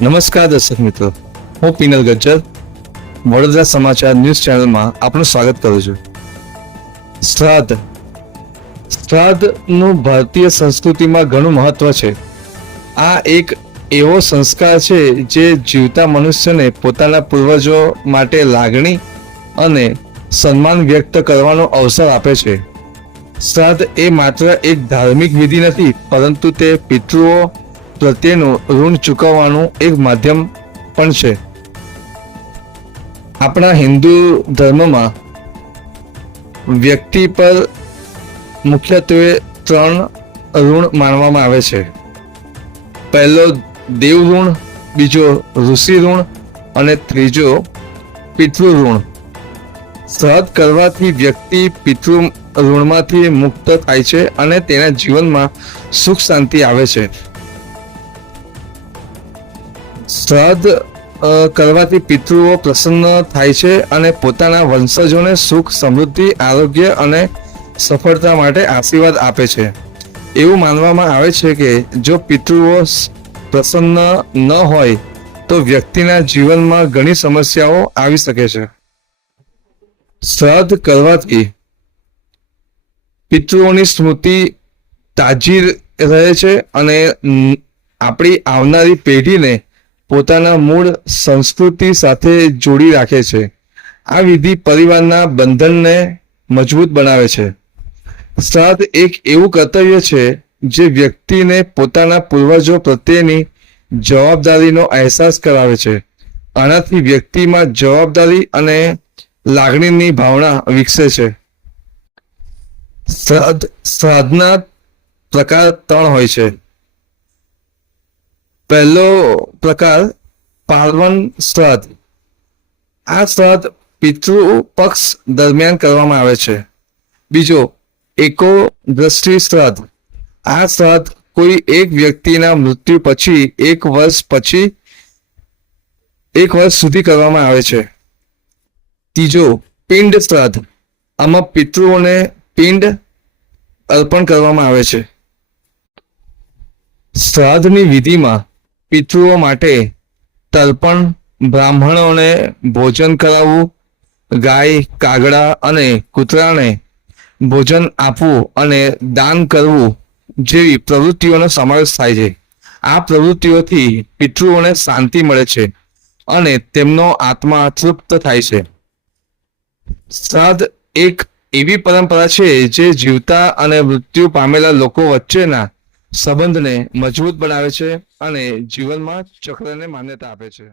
નમસ્કાર દર્શક મિત્રો, હું પિનલ ગજ્જર, વડોદરા સમાચાર ન્યૂઝ ચેનલમાં આપનું સ્વાગત કરું છું. શ્રાદ્ધ. શ્રાદ્ધનું ભારતીય સંસ્કૃતિમાં ઘણું મહત્વ છે. આ એક એવો સંસ્કાર છે જે જીવતા મનુષ્યને પોતાના પૂર્વજો માટે લાગણી અને સન્માન વ્યક્ત કરવાનો અવસર આપે છે. શ્રાદ્ધ એ માત્ર એક ધાર્મિક વિધિ નથી, પરંતુ તે પિતૃઓ પ્રત્યેનું ઋણ ચૂકવવાનું એક માધ્યમ પણ છે. આપણા હિન્દુ ધર્મમાં વ્યક્તિ પર મુખ્યત્વે ત્રણ ઋણ માનવામાં આવે છે. પહેલો દેવ ઋણ, બીજો ઋષિ ઋણ અને ત્રીજો પિતૃ ઋણ. શ્રાદ્ધ કરવાથી વ્યક્તિ પિતૃ ઋણમાંથી મુક્ત થાય છે અને તેના જીવનમાં સુખ શાંતિ આવે છે. શ્રાદ્ધ કરવાથી પિતૃઓ પ્રસન્ન થાય છે અને પોતાના વંશજોને સુખ, સમૃદ્ધિ, આરોગ્ય અને સફળતા માટે આશીર્વાદ આપે છે. એવું માનવામાં આવે છે કે જો પિતૃઓ પ્રસન્ન ન હોય, તો વ્યક્તિના જીવનમાં ઘણી સમસ્યાઓ આવી શકે છે. શ્રાદ્ધ કરવાથી પિતૃઓની સ્મૃતિ તાજી રહે છે અને આપણી આવનારી પેઢીને પોતાના મૂળ સંસ્કૃતિ સાથે જોડી રાખે છે. આ વિધિ પરિવારના બંધનને મજબૂત બનાવે છે. શ્રાદ્ધ એક એવું કર્તવ્ય છે જે વ્યક્તિને પોતાના પૂર્વજો પ્રત્યેની જવાબદારીનો અહેસાસ કરાવે છે. આનાથી વ્યક્તિમાં જવાબદારી અને લાગણીની ભાવના વિકસે છે. શ્રાદ્ધ, શ્રાદ્ધના પ્રકાર ત્રણ હોય છે. પહેલો પ્રકાર પાર્વણ શ્રાદ્ધ. આ શ્રાદ્ધ પિતૃ પક્ષ દરમિયાન કરવામાં આવે છે. બીજો, એકો દ્રષ્ટિ શ્રાદ્ધ. આ શ્રાદ્ધ કોઈ એક વ્યક્તિના મૃત્યુ પછી એક વર્ષ પછી, એક વર્ષ સુધી કરવામાં આવે છે. ત્રીજો, પિંડ શ્રાદ્ધ. આમાં પિતૃઓને પિંડ અર્પણ કરવામાં આવે છે. શ્રાદ્ધની વિધિમાં પિતૃઓ માટે તર્પણ, બ્રાહ્મણોને ભોજન કરાવવું, ગાય, કાગડા અને કૂતરાને ભોજન આપવું અને દાન કરવું જેવી પ્રવૃત્તિઓનો સમાવેશ થાય છે. આ પ્રવૃત્તિઓથી પિતૃઓને શાંતિ મળે છે અને તેમનો આત્મા તૃપ્ત થાય છે. શ્રાદ્ધ એક એવી પરંપરા છે જે જીવતા અને મૃત્યુ પામેલા લોકો વચ્ચેના સંબંધને મજબૂત બનાવે છે અને જીવનમાં ચક્રને માન્યતા આપે છે.